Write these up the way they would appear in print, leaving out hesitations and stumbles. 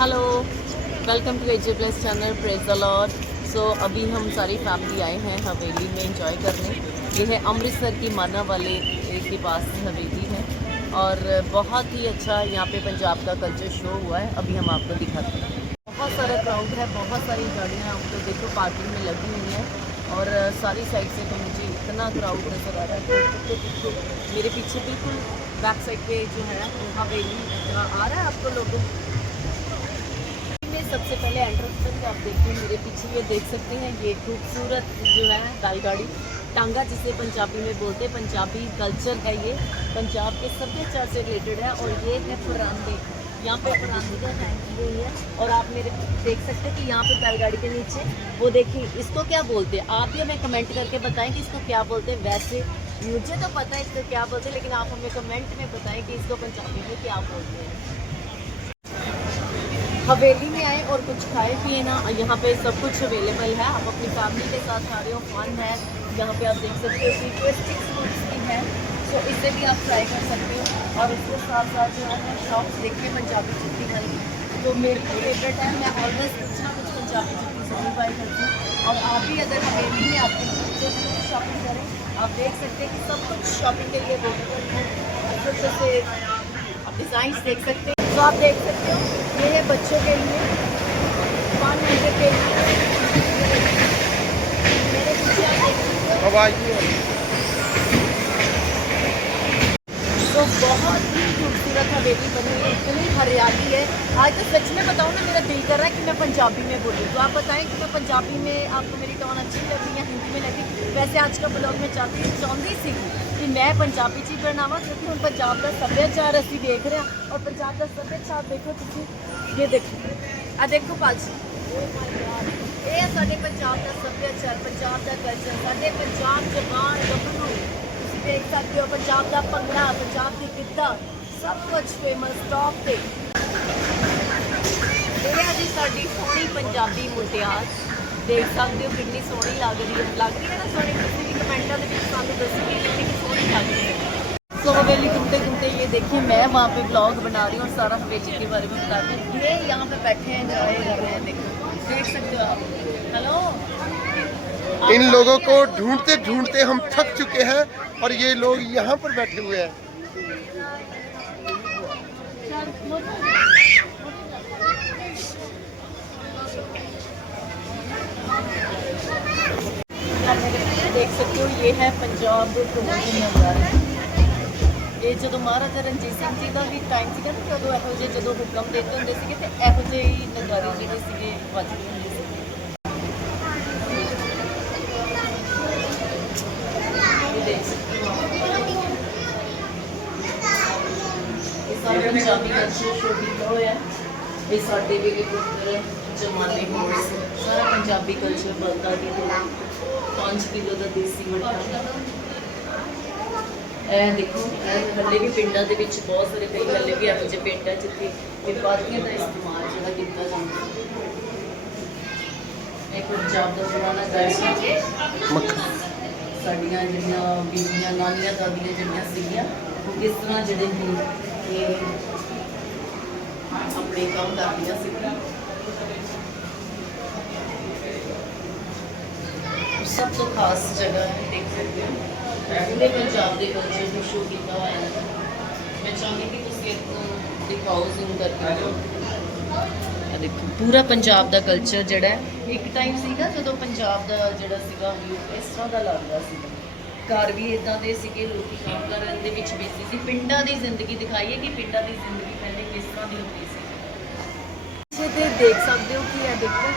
Hello, welcome to AJ plus channel. Praise the Lord. So अभी हम सारी family आए हैं हवेली में एंजॉय करने। ये है अमृतसर की माना वाले के पास हवेली है और बहुत ही अच्छा यहाँ पे पंजाब का कल्चर शो हुआ है। अभी हम आपको दिखाते हैं। बहुत सारा क्राउड है, बहुत सारी गाड़ियाँ आपको देखो पार्किंग में लगी हुई हैं और सारी साइड से तो मुझे इतना क्राउड नज़र आ रहा है। तो मेरे पीछे बिल्कुल बैक साइड पे जो है वो हवेली आ रहा है आपको लोगों। सबसे पहले एंट्रेंस पे आप देखिए मेरे पीछे, ये देख सकते हैं ये खूबसूरत जो है बैलगाड़ी टांगा जिसे पंजाबी में बोलते हैं। पंजाबी कल्चर है ये, पंजाब के सभ्याचार से रिलेटेड है। और ये है परांदे, यहाँ पे परांदे का हैंग हुई है। और आप मेरे देख सकते हैं कि यहाँ पे बैलगाड़ी के नीचे वो देखिए इसको क्या बोलते हैं। आप भी हमें कमेंट करके बताएं कि इसको क्या बोलते हैं। वैसे मुझे तो पता है इसको क्या बोलते हैं, लेकिन आप हमें कमेंट में बताएं कि इसको पंजाबी में क्या बोलते हैं। हवेली में आए और कुछ खाए पिए ना, यहाँ पे सब कुछ अवेलेबल है। आप अपनी फैमिली के साथ आ रहे हो, फन है। यहाँ पे आप देख सकते हो कि ट्विस्टिंग फूड्स भी हैं, तो इसे भी आप ट्राई कर सकते हो। और इसके साथ साथ जो है शॉप्स देखिए पंजाबी जुत्ती वाली, तो मेरी तो फेवरेट है। मैं ऑलवेज कुछ ना कुछ पंजाबी जुत्ती जरूर बाई करती हूँ। और आप भी अगर हवेली में आते हैं तो जरूर शॉपिंग करें। आप देख सकते हैं कि सब कुछ शॉपिंग के लिए अवेलेबल है। अच्छे अच्छे से आप डिज़ाइन देख सकते हैं। तो आप देख सकते हो ये है बच्चों के लिए, 5 घंटे के लिए। मेरे पीछे आप देख सकते हो तो बहुत ही खूबसूरत हवेली बनी है, इतनी हरियाली है। आज तो सच में बताऊँ ना, मेरा दिल कर रहा है कि मैं पंजाबी में बोलूँ। तो आप बताएं कि मैं पंजाबी में आपको मेरी टोन अच्छी लग रही है, हिंदी में लगी। वैसे आज का ब्लॉग में चाहती सी कि मैं पंजाबी ची बनावा, क्योंकि हम पंजाब का सभ्याचार असी देख रहे हैं। और पंजाब का सभ्याचार देखो तुम, ये देखो आ देखो पाजी, ये साडे पंजाब का सभ्याचार, पंजाब का कल्चर, साडे पंजाब जवान गभरू देख सकते हो। पंजाब का भंगड़ा, पंजाब की गिद्धा, सब कुछ फेमस टॉप पे। ये जी साडी सोहनी पंजाबी मुटियार, देख सकते हो कितनी सोहनी लग रही है ना सोहनी। किसी भी कमेंटा के सामने दसी कितनी सोहनी लग रही है। सो हवेली घूमते घूमते ये देखिए मैं वहाँ पे ब्लॉग बना रही हूँ और सारा हवेली के बारे में बता रही हूँ। ये यहाँ पे बैठे हैं, एंजॉय कर रहे हैं, देखो देख सकते हो आप। हेलो, इन लोगों को ढूंढते ढूंढते हम थक चुके हैं और ये लोग यहाँ पर बैठे हुए हैं। देख सकते हो ये है पंजाब प्रमोशन नज़ारा। ये जो महाराजा रणजीत सिंह जी का भी टाइम सीगा ना, जो ਇਹੋ ਜਿਹੇ ਜਦੋਂ ਹੁਕਮ देते ਹੁੰਦੇ ਸੀਗੇ ਤੇ ਇਹੋ ਜਿਹੇ ਹੀ ਨਜ਼ਾਰੇ ਜਿਹੜੇ ਸੀਗੇ ਵੱਜਦੇ ਹੁੰਦੇ ਸੀ। ये देख सकते हो ये सारा पंजाबी कल्चर शो ਕੀਤਾ ਹੋਇਆ। ਇਹ ਸਾਡੇ ਵੇਲੇ ਪੁੱਤਰ जमाने होर सारा पंजाबी कल्चर बलदा की 5 किलो का देसी मट्ठा। ਇਹ ਦੇਖੋ ਹੱਲੇ ਵੀ ਪਿੰਡਾਂ ਦੇ ਵਿੱਚ ਬਹੁਤ ਸਾਰੇ ਕਈ ਹੱਲੇ ਵੀ ਇਹੋ ਜਿਹੇ ਪਿੰਡ ਹੈ ਜਿੱਥੇ ਇਹ ਪਾਥੀਆਂ ਦਾ ਇਸਤੇਮਾਲ ਜਿਹੜਾ ਕੀਤਾ ਜਾਂਦਾ। ਇਹ ਪੰਜਾਬ ਦਾ ਪੁਰਾਣਾ ਕਲਚਰ, ਸਾਡੀਆਂ ਜਿਹੜੀਆਂ ਬੀਬੀਆਂ ਨਾਨੀਆਂ ਦਾਦੀਆਂ ਜਿਹੜੀਆਂ ਸੀਗੀਆਂ ਉਹ ਕਿਸ ਤਰ੍ਹਾਂ ਜਿਹੜੇ ਨੇ ਇਹ ਆਪਣੇ ਕੰਮ ਕਰਦੀਆਂ ਸੀਗੀਆਂ। सब तो खास जगह है, देख सकते हो पूरे पंजाब के कल्चर को शो किया हुआ है। मैं चाहती कि तुम दिखाओ जूम करके। देखो पूरा पंजाब का कल्चर जड़ा एक टाइम सीगा जो पंजाब का जड़ा सीगा व्यू इस तरह का लगता सीगा। घर भी इदां दे सीगे, लोग काम करन दे विच बिजी सी। पिंडां दी जिंदगी दिखाई है कि पिंडां दी जिंदगी पहले किस तरह दी होती सी। ते देख सकते हो कि यह देखो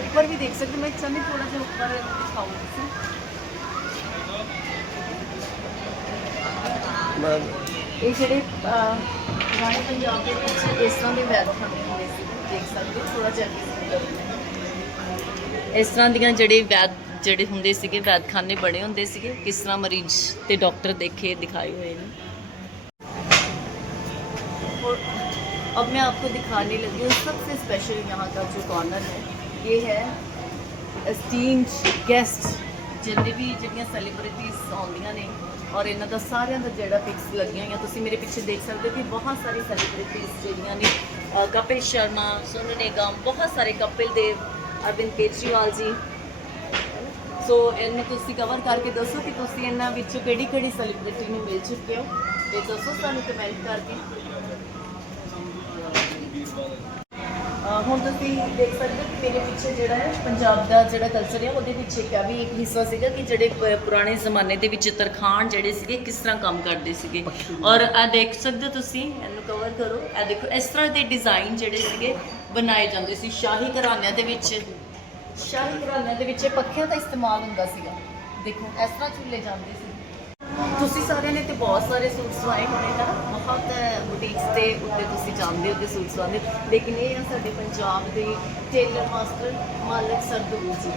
ऊपर भी देख सकते। मैं चंद थोड़ा सा ऊपर दिखाऊँ ये जेडे पुराने पंजाब के इस तरह के वैद खाने होंगे देख सकते हो। थोड़ा जल्दी इस तरह दियां जेडे वैद जेडे होंगे सीगे वैदखाने बने होंगे सीगे, किस तरह मरीज ते डॉक्टर देखे दिखाए हुए हैं। अब मैं आपको दिखाने लगी हूँ सबसे स्पेशल यहाँ का जो कॉर्नर है। ये है एस्टीम्ड गेस्ट ਜਿੰਨੇ ਵੀ ਜਿਹੜੀਆਂ ਸੈਲੀਬ੍ਰਿਟੀਜ਼ ਆਉਂਦੀਆਂ ਨੇ ਔਰ ਇਹਨਾਂ ਦਾ ਸਾਰਿਆਂ ਦਾ ਜਿਹੜਾ ਪਿਕਸ ਲੱਗੀਆਂ ਹੋਈਆਂ ਤੁਸੀਂ ਮੇਰੇ ਪਿੱਛੇ ਦੇਖ ਸਕਦੇ ਹੋ ਕਿ ਬਹੁਤ ਸਾਰੀ ਸੈਲੀਬ੍ਰਿਟੀਜ਼ ਜਿਹੜੀਆਂ ਨੇ ਕਪਿਲ ਸ਼ਰਮਾ, ਸੋਨੂ ਨਿਗਮ, ਬਹੁਤ ਸਾਰੇ ਕਪਿਲ ਦੇਵ, ਅਰਵਿੰਦ ਕੇਜਰੀਵਾਲ ਜੀ। ਸੋ ਇਹਨੂੰ ਤੁਸੀਂ ਕਵਰ ਕਰਕੇ ਦੱਸੋ ਕਿ ਤੁਸੀਂ ਇਹਨਾਂ ਵਿੱਚੋਂ ਕਿਹੜੀ ਕਿਹੜੀ ਸੈਲੀਬ੍ਰਿਟੀ ਨੂੰ ਮਿਲ ਚੁੱਕੇ ਹੋ ਤੇ ਦੱਸੋ ਸਾਨੂੰ ਕਮੈਂਟ ਕਰਕੇ। ਹੁਣ ਤੁਸੀਂ ਦੇਖ ਸਕਦੇ ਹੋ ਕਿ ਮੇਰੇ ਪਿੱਛੇ ਜਿਹੜਾ ਹੈ ਪੰਜਾਬ ਦਾ ਜਿਹੜਾ ਕਲਚਰ ਹੈ ਉਹਦੇ ਵਿੱਚ ਇੱਕ ਵੀ ਇੱਕ ਹਿੱਸਾ ਸੀਗਾ ਕਿ ਜਿਹੜੇ ਪੁਰਾਣੇ ਜ਼ਮਾਨੇ ਦੇ ਵਿੱਚ ਤਰਖਾਣ ਜਿਹੜੇ ਸੀਗੇ ਕਿਸ ਤਰ੍ਹਾਂ ਕੰਮ ਕਰਦੇ ਸੀਗੇ। ਔਰ ਇਹ ਦੇਖ ਸਕਦੇ ਹੋ ਤੁਸੀਂ, ਇਹਨੂੰ ਕਵਰ ਕਰੋ, ਇਹ ਦੇਖੋ ਇਸ ਤਰ੍ਹਾਂ ਦੇ ਡਿਜ਼ਾਈਨ ਜਿਹੜੇ ਸੀਗੇ ਬਣਾਏ ਜਾਂਦੇ ਸੀ ਸ਼ਾਹੀ ਘਰਾਣਿਆਂ ਦੇ ਵਿੱਚ। ਸ਼ਾਹੀ ਘਰਾਣਿਆਂ ਦੇ ਵਿੱਚ ਪੱਖਿਆਂ ਦਾ ਇਸਤੇਮਾਲ ਹੁੰਦਾ ਸੀਗਾ। ਦੇਖੋ ਇਸ ਤਰ੍ਹਾਂ ਝੂਲੇ ਜਾਂਦੇ ਸੀ। ਤੁਸੀਂ ਸਾਰਿਆਂ ਨੇ ਤੇ ਬਹੁਤ ਸਾਰੇ ਸੂਟ ਸਵਾਏ ਹੋਣੇ ਨਾ, ਬਹੁਤ ਬੁਟੀਕਸ ਦੇ ਉੱਤੇ ਤੁਸੀਂ ਜਾਣਦੇ ਹੋ ਤੇ ਸੂਟ ਸਵਾਉਂਦੇ, ਲੇਕਿਨ ਇਹ ਆ ਸਾਡੇ ਪੰਜਾਬ ਦੇ ਟੇਲਰ ਮਾਸਟਰ ਮਾਲਕ ਸਰਦੂਲ ਜੀ।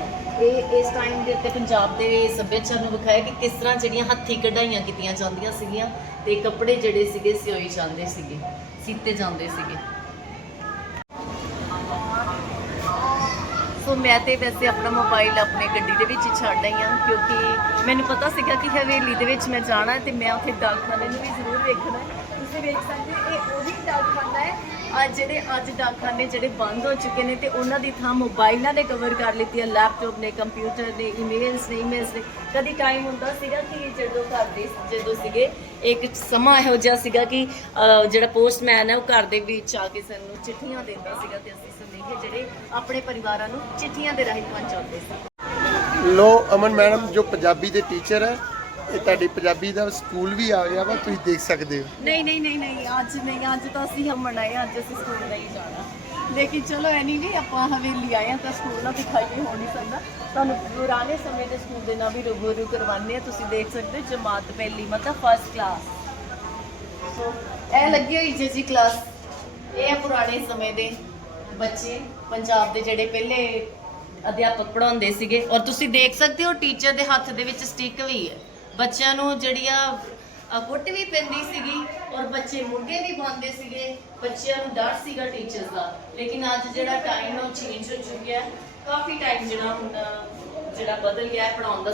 ਇਹ ਇਸ ਟਾਈਮ ਦੇ ਉੱਤੇ ਪੰਜਾਬ ਦੇ ਸੱਭਿਆਚਾਰ ਨੂੰ ਵਿਖਾਇਆ ਕਿ ਕਿਸ ਤਰ੍ਹਾਂ ਜਿਹੜੀਆਂ ਹੱਥੀਂ ਕਢਾਈਆਂ ਕੀਤੀਆਂ ਜਾਂਦੀਆਂ ਸੀਗੀਆਂ ਤੇ ਕੱਪੜੇ ਜਿਹੜੇ ਸੀਗੇ ਸਿਓਏ ਜਾਂਦੇ ਸੀਗੇ, ਸੀਤੇ ਜਾਂਦੇ ਸੀਗੇ। ਸੋ ਮੈਂ ਤੇ ਵੈਸੇ ਆਪਣਾ ਮੋਬਾਈਲ ਆਪਣੇ ਗੱਡੀ ਦੇ ਵਿੱਚ ਹੀ ਛੱਡ ਆਈ ਹਾਂ ਕਿਉਂਕਿ ਮੈਨੂੰ ਪਤਾ ਸੀਗਾ ਕਿ ਹਵੇਲੀ ਦੇ ਵਿੱਚ ਮੈਂ ਜਾਣਾ ਤੇ ਮੈਂ ਉੱਥੇ ਡਾਕਖਾਨੇ ਨੂੰ ਵੀ ਜ਼ਰੂਰ ਵੇਖਣਾ ਹੈ। ਤੁਸੀਂ ਵੇਖ ਸਕਦੇ ਹੋ ਇਹ ਉਹੀ ਡਾਕਖਾਨਾ ਹੈ ਜਿਹੜੇ ਅੱਜ ਡਾਕਖਾਨੇ ਜਿਹੜੇ ਬੰਦ ਹੋ ਚੁੱਕੇ ਨੇ ਤੇ ਉਹਨਾਂ ਦੀ ਥਾਂ ਮੋਬਾਈਲਾਂ ਨੇ ਕਵਰ ਕਰ ਲਿੱਤੀ ਹੈ, ਲੈਪਟਾਪ ਨੇ, ਕੰਪਿਊਟਰ ਨੇ, ਈਮੇਲਸ ਨੇ। ਕਦੀ ਟਾਈਮ ਹੁੰਦਾ ਸੀਗਾ ਕਿ ਜਦੋਂ ਸੀਗੇ ਇੱਕ ਸਮਾਂ ਇਹੋ ਜਿਹਾ ਸੀਗਾ ਕਿ ਜਿਹੜਾ ਪੋਸਟਮੈਨ ਹੈ ਉਹ ਘਰ ਦੇ ਵਿੱਚ ਆ ਕੇ ਸਾਨੂੰ ਚਿੱਠੀਆਂ ਦਿੰਦਾ ਸੀਗਾ ਤੇ ਅਸੀਂ ਸੁਨੇਹੇ ਜਿਹੜੇ ਆਪਣੇ ਪਰਿਵਾਰਾਂ ਨੂੰ ਚਿੱਠੀਆਂ ਦੇ ਰਾਹੀਂ ਪਹੁੰਚਾਉਂਦੇ ਸੀ। लो अमन मैडम जो पंजाबी ਦੇ ਟੀਚਰ ਹੈ, ਇਹ ਤੁਹਾਡੀ ਪੰਜਾਬੀ ਦਾ ਸਕੂਲ ਵੀ ਆ ਗਿਆ ਵਾ, ਤੁਸੀਂ ਦੇਖ ਸਕਦੇ ਹੋ। ਨਹੀਂ ਅੱਜ ਤਾਂ ਅਸੀਂ ਹਮਣ ਆਏ, ਅੱਜ ਅਸੀਂ ਸਕੂਲ ਨਹੀਂ ਜਾਣਾ, ਲੇਕਿਨ ਚਲੋ ਐਨੀ ਵੀ ਆਪਾਂ ਹਵੇਲੀ ਆਏ ਹਾਂ ਤਾਂ ਸਕੂਲ ਨਾਲ ਦਿਖਾਈਏ ਹੋ ਨਹੀਂ ਸਕਦਾ। ਤੁਹਾਨੂੰ ਪੁਰਾਣੇ ਸਮੇਂ ਦੇ ਸਕੂਲ ਦੇ ਨਾਲ ਵੀ ਰੂਬਰੂ ਕਰਵਾਉਂਦੇ ਆ। ਤੁਸੀਂ ਦੇਖ ਸਕਦੇ ਹੋ ਜਮਾਤ ਪਹਿਲੀ ਮਤਲਬ ਫਸਟ ਕਲਾਸ। ਸੋ ਇਹ ਲੱਗੀ ਹੋਈ ਜੀ ਕਲਾਸ, ਇਹ ਆ ਪੁਰਾਣੇ ਸਮੇਂ ਦੇ ਬੱਚੇ ਪੰਜਾਬ ਦੇ ਜਿਹੜੇ ਪਹਿਲੇ ਅਧਿਆਪਕ ਪੜ੍ਹਾਉਂਦੇ ਸੀਗੇ। ਔਰ ਤੁਸੀਂ ਦੇਖ ਸਕਦੇ ਹੋ ਟੀਚਰ ਦੇ ਹੱਥ ਦੇ ਵਿੱਚ ਸਟਿੱਕ ਵੀ ਹੈ। ਬੱਚਿਆਂ ਨੂੰ ਜਿਹੜੀ ਆ ਕੁੱਟ ਵੀ ਪੈਂਦੀ ਸੀਗੀ ਔਰ ਬੱਚੇ ਮੁਰਗੇ ਵੀ ਪਾਉਂਦੇ ਸੀਗੇ, ਬੱਚਿਆਂ ਨੂੰ ਡਰ ਸੀਗਾ ਟੀਚਰਸ ਦਾ। ਲੇਕਿਨ ਅੱਜ ਜਿਹੜਾ ਟਾਈਮ ਹੈ ਉਹ ਚੇਂਜ ਹੋ ਚੁੱਕਿਆ ਹੈ, ਕਾਫੀ ਟਾਈਮ ਜਿਹੜਾ ਬਦਲ ਗਿਆ ਹੈ ਪੜ੍ਹਾਉਣ ਦਾ।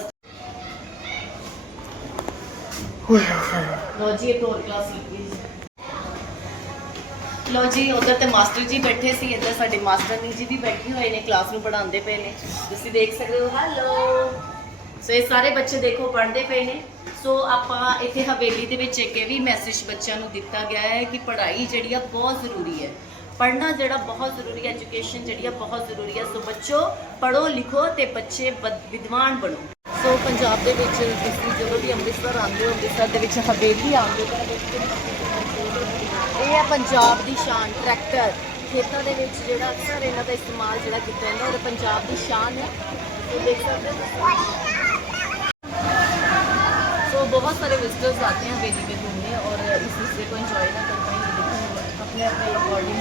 ਲੋ ਜੀ ਇਹ ਤੋਰ ਕਲਾਸ ਲੱਗੀ। ਲੋ ਜੀ ਉਧਰ ਤੇ ਮਾਸਟਰ ਜੀ ਬੈਠੇ ਸੀ, ਇੱਧਰ ਸਾਡੇ ਮਾਸਟਰਨੀ ਜੀ ਵੀ ਬੈਠੇ ਹੋਏ ਨੇ, ਕਲਾਸ ਨੂੰ ਪੜ੍ਹਾਉਂਦੇ ਪਏ ਨੇ। ਤੁਸੀਂ ਦੇਖ ਸਕਦੇ ਹੋ। ਹੈਲੋ। ਸੋ ਇਹ ਸਾਰੇ ਬੱਚੇ ਦੇਖੋ ਪੜ੍ਹਦੇ ਪਏ ਨੇ। ਸੋ ਆਪਾਂ ਇੱਥੇ ਹਵੇਲੀ ਦੇ ਵਿੱਚ ਇੱਕ ਇਹ ਵੀ ਮੈਸੇਜ ਬੱਚਿਆਂ ਨੂੰ ਦਿੱਤਾ ਗਿਆ ਹੈ ਕਿ ਪੜ੍ਹਾਈ ਜਿਹੜੀ ਆ ਬਹੁਤ ਜ਼ਰੂਰੀ ਹੈ, ਪੜ੍ਹਨਾ ਜਿਹੜਾ ਬਹੁਤ ਜ਼ਰੂਰੀ ਹੈ, ਐਜੂਕੇਸ਼ਨ ਜਿਹੜੀ ਆ ਬਹੁਤ ਜ਼ਰੂਰੀ ਹੈ। ਸੋ ਬੱਚੋ ਪੜ੍ਹੋ ਲਿਖੋ ਤੇ ਬੱਚੇ ਵਿਦਵਾਨ ਬਣੋ। ਸੋ ਪੰਜਾਬ ਦੇ ਵਿੱਚ ਤੁਸੀਂ ਜਦੋਂ ਵੀ ਅੰਮ੍ਰਿਤਸਰ ਆਉਂਦੇ ਹੋ, ਅੰਮ੍ਰਿਤਸਰ ਦੇ ਵਿੱਚ ਹਵੇਲੀ ਆਉਂਦੇ ਹੋ, ਇਹ ਹੈ ਪੰਜਾਬ ਦੀ ਸ਼ਾਨ ਟਰੈਕਟਰ। ਖੇਤਾਂ ਦੇ ਵਿੱਚ ਜਿਹੜਾ ਅਕਸਰ ਇਹਨਾਂ ਦਾ ਇਸਤੇਮਾਲ ਜਿਹੜਾ ਕੀਤਾ ਜਾਂਦਾ ਔਰ ਪੰਜਾਬ ਦੀ ਸ਼ਾਨ ਹੈ। ਇਹ ਦੇਖ ਸਕਦੇ ਹੋ। सो बहुत सारे विजिटर्स आते हैं हवेली में घूमने और इस हिस्से को एंजॉय ना कर पाएंगे, अपने अपने अकॉर्डिंग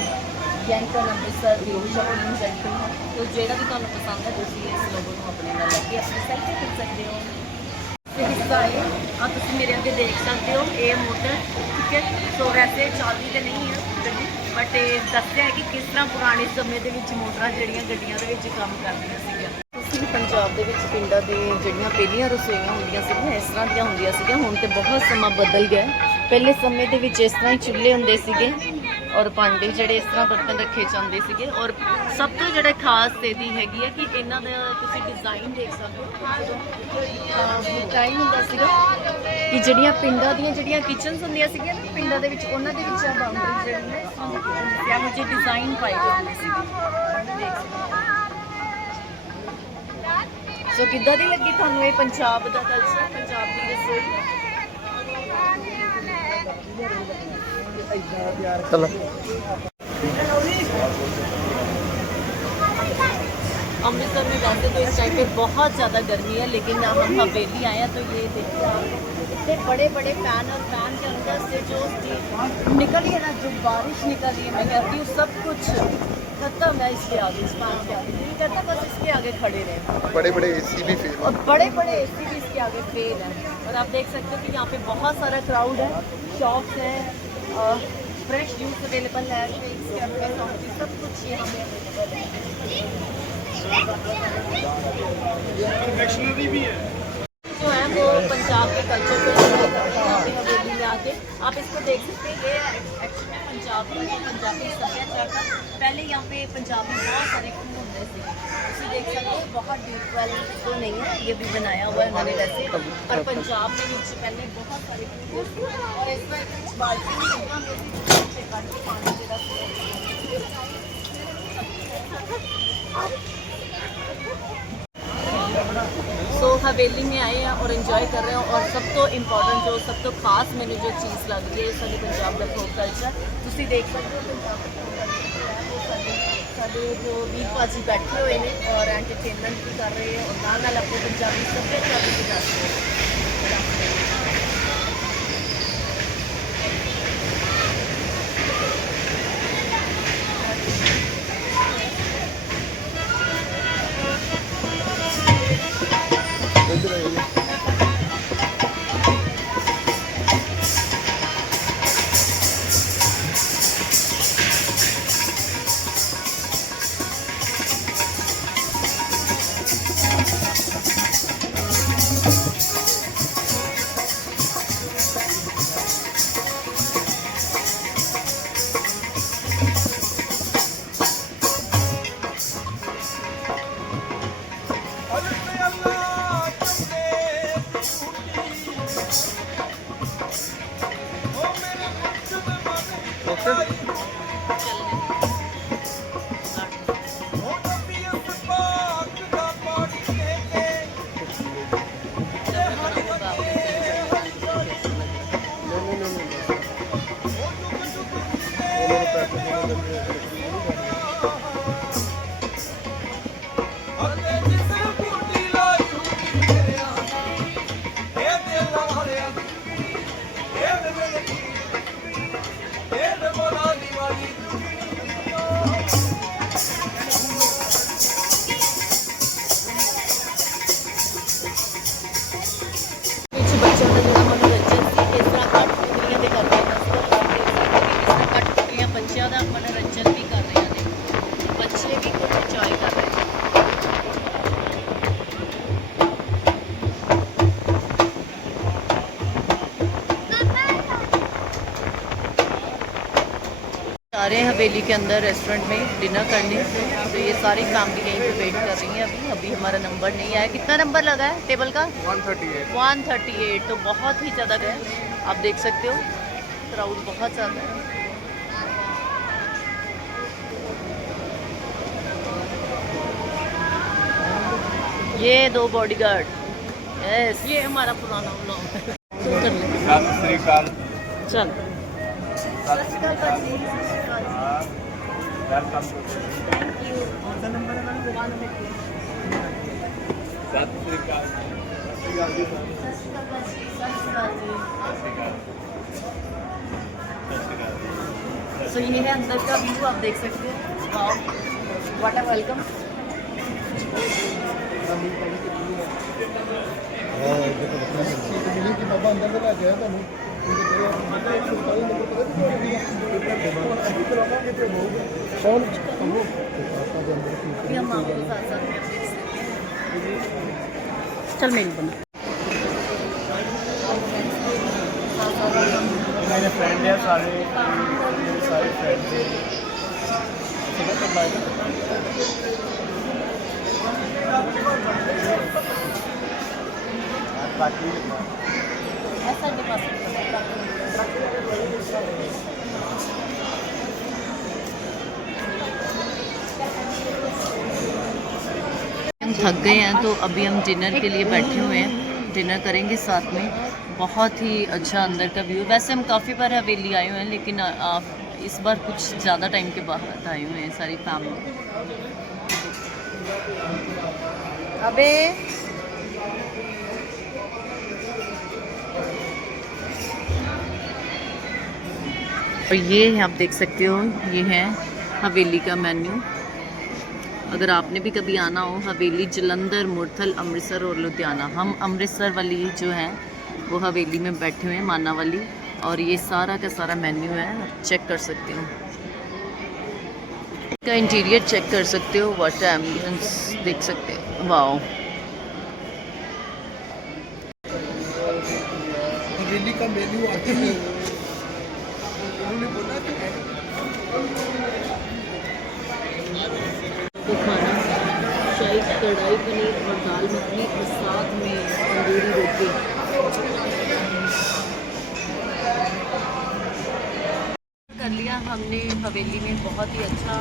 यंकर अमृतसर विरोशा फिल्म देखते हैं। तो ਜਿਹੜਾ ਵੀ ਤੁਹਾਨੂੰ ਪਸੰਦ ਹੈ ਤੁਸੀਂ ਇਸ ਲੋਗੋ ਨੂੰ ਆਪਣੇ ਨਾਲ ਲੈ ਕੇ ਆਪਣੀ ਸੈਲਫੀ ਖਿੱਚ ਸਕਦੇ ਹੋ। ਇਹ ਹਿੱਸਾ ਹੈ ਆ ਤੁਸੀਂ ਮੇਰੇ ਅੱਗੇ ਦੇਖ ਸਕਦੇ ਹੋ, ਇਹ ਮੋਟਰ, ਠੀਕ ਹੈ। ਸੋ ਵੈਸੇ ਚੱਲਦੀ ਤੇ ਨਹੀਂ ਹੈ ਗੱਡੀ, ਬਟ ਇਹ ਦੱਸਿਆ ਹੈ ਕਿ ਕਿਸ ਤਰ੍ਹਾਂ ਪੁਰਾਣੇ ਸਮੇਂ ਦੇ ਵਿੱਚ ਮੋਟਰਾਂ ਜਿਹੜੀਆਂ ਗੱਡੀਆਂ ਦੇ ਵਿੱਚ ਕੰਮ ਕਰਦੀਆਂ ਸੀਗੀਆਂ। ਤੁਸੀਂ ਪੰਜਾਬ ਦੇ ਵਿੱਚ ਪਿੰਡਾਂ ਦੇ ਜਿਹੜੀਆਂ ਪਹਿਲੀਆਂ ਰਸੋਈਆਂ ਹੁੰਦੀਆਂ ਸੀਗੀਆਂ ਇਸ ਤਰ੍ਹਾਂ ਦੀਆਂ ਹੁੰਦੀਆਂ ਸੀਗੀਆਂ। ਹੁਣ ਤੇ ਬਹੁਤ ਸਮਾਂ ਬਦਲ ਗਿਆ। ਪਹਿਲੇ ਸਮੇਂ ਦੇ ਵਿੱਚ ਇਸ ਤਰ੍ਹਾਂ ਹੀ ਚੁੱਲ੍ਹੇ ਹੁੰਦੇ ਸੀਗੇ ਔਰ ਭਾਂਡੇ ਜਿਹੜੇ ਇਸ ਤਰ੍ਹਾਂ ਬਰਤਨ ਰੱਖੇ ਜਾਂਦੇ ਸੀਗੇ। ਔਰ ਸਭ ਤੋਂ ਜਿਹੜਾ ਖਾਸ ਇਹਦੀ ਹੈਗੀ ਹੈ ਕਿ ਇਹਨਾਂ ਦਾ ਤੁਸੀਂ ਡਿਜ਼ਾਈਨ ਦੇਖ ਸਕਦੇ ਹੋ। ਡਿਜ਼ਾਈਨ ਹੁੰਦਾ ਸੀਗਾ ਕਿ ਜਿਹੜੀਆਂ ਪਿੰਡਾਂ ਦੀਆਂ ਜਿਹੜੀਆਂ ਕਿਚਨਸ ਹੁੰਦੀਆਂ ਸੀਗੀਆਂ ਨਾ ਪਿੰਡਾਂ ਦੇ ਵਿੱਚ, ਉਹਨਾਂ ਦੇ ਵਿੱਚ ਆ ਬਾਉਂਡਰੀ ਜਿਹੜੀ ਹੈ ਇਹੋ ਜਿਹੇ ਡਿਜ਼ਾਈਨ ਪਾਏ ਜਾਂਦੇ ਸੀਗੇ। ਦੇਖ ਸਕਦੇ ਹੋ। ਸੋ ਕਿੱਦਾਂ ਦੀ ਲੱਗੀ ਤੁਹਾਨੂੰ ਇਹ ਪੰਜਾਬ ਦਾ ਕਲਚਰ, ਪੰਜਾਬ ਦੀ ਰਸੋਈ? चलो अमृतसर में वैसे तो इस टाइम पे बहुत ज़्यादा गर्मी है, लेकिन हम हवेली आए हैं तो ये देखिए इतने बड़े बड़े फैन और फैन के अंदर से जो निकल रही है ना, जो बारिश निकल रही है, मैं कहती हूँ सब कुछ खत्म है इसके आगे, इस फैन के आगे। नहीं करता बस इसके आगे खड़े रहे। बड़े बड़े एसी भी फेल, और बड़े बड़े एसी भी इसके आगे फेल है। और आप देख सकते हो कि यहाँ पे बहुत सारा क्राउड है, शॉप्स हैं, फ्रेश जूस अवेलेबल है, शेक्स, कैफे, कॉफी, सब कुछ यहाँ पे अवेलेबल है। कन्फेक्शनरी भी है। पंजाब के कल्चर को enjoy करते हैं यहाँ पे हवेली में आके। आप इसको देख सकते हैं, ये एक्चुअली पंजाब का जो पंजाबी सभ्याचार था, पहले यहाँ पे पंजाबी बहुत सारे खूह होते थे। उसे देख सकते हैं, बहुत डीप वेल तो नहीं है, ये भी बनाया हुआ है उन्होंने वैसे, और पंजाब में नीचे पहले बहुत सारे खूह थे और इसमें कुछ बाल्टी में हम नीचे काट के पानी दे रखते हैं। सो हवेली में आए हैं और इंजॉय कर रहे हैं, और सब तो इंपॉर्टेंट जो सब तो खास मैंने जो चीज़ लग रही है सारे पंजाब का फोक कल्चर तुसी देख सकते हो। पंजाब का folk culture है वो साडे जो वीर भाजी बैठे हुए हैं और एंटरटेनमेंट भी कर रहे हैं और नाल अपने पंजाबी सभ्याचार भी दस रहे हैं। मनोरंजन भी कर रहे हैं, बच्चे भी कुछ इंजॉय कर रहे हैं। जा रहे हैं हवेली के अंदर रेस्टोरेंट में डिनर करने, तो ये सारी फैमिली यहीं पे वेट कर रही है। अभी हमारा नंबर नहीं आया। कितना नंबर लगा है टेबल का? 138। तो बहुत ही ज़्यादा है, आप देख सकते हो क्राउड बहुत ज़्यादा है। ये 2 बॉडीगार्ड, यस ये हमारा पुराना व्लॉग है। चल थैंक यू। सो ये है अंदर का व्यू, आप देख सकते हो। What a welcome. बाबा अंदर से लाके आया ਤੁਹਾਨੂੰ चल मेरी बना मेरे फ्रेंड है सारे, मेरे सारे फ्रेंड हैं। ऐसा के पास हम थक गए हैं, तो अभी हम डिनर के लिए बैठे हुए हैं, डिनर करेंगे साथ में। बहुत ही अच्छा अंदर का व्यू। वैसे हम काफ़ी बार हवेली आए हुए हैं, लेकिन इस बार कुछ ज़्यादा टाइम के बाद आए हुए हैं सारी फैमिली। अबे और ये है, आप देख सकते हो, ये है हवेली का मेन्यू। अगर आपने भी कभी आना हो हवेली, जलंधर, मुरथल, अमृतसर और लुधियाना, हम अमृतसर वाली जो है वो हवेली में बैठे हुए हैं, माना वाली। और ये सारा का सारा मेन्यू है, आप चेक कर सकते हो। का इंटीरियर चेक कर सकते हो, वाटर एम्बियंस देख सकते हो। वाओ, हवेली का मेन्यू आते ही उन्होंने बोला कि तो खाना शाही कढ़ाई पनीर और दाल मखनी और साथ में तंदूरी रोटी। कर लिया हमने हवेली में, बहुत ही अच्छा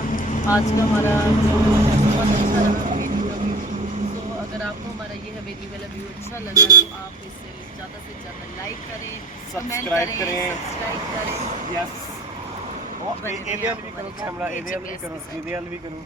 आज का हमारा बहुत अच्छा रहा हवेली का व्यू। तो अगर आपको हमारा ये हवेली वाला व्यू अच्छा लगा तो आप इसे ज़्यादा से ज़्यादा लाइक करें, सब्सक्राइब करें। सब्सक्राइब करें। यस और एरियल भी करो कैमरा एरियल भी करो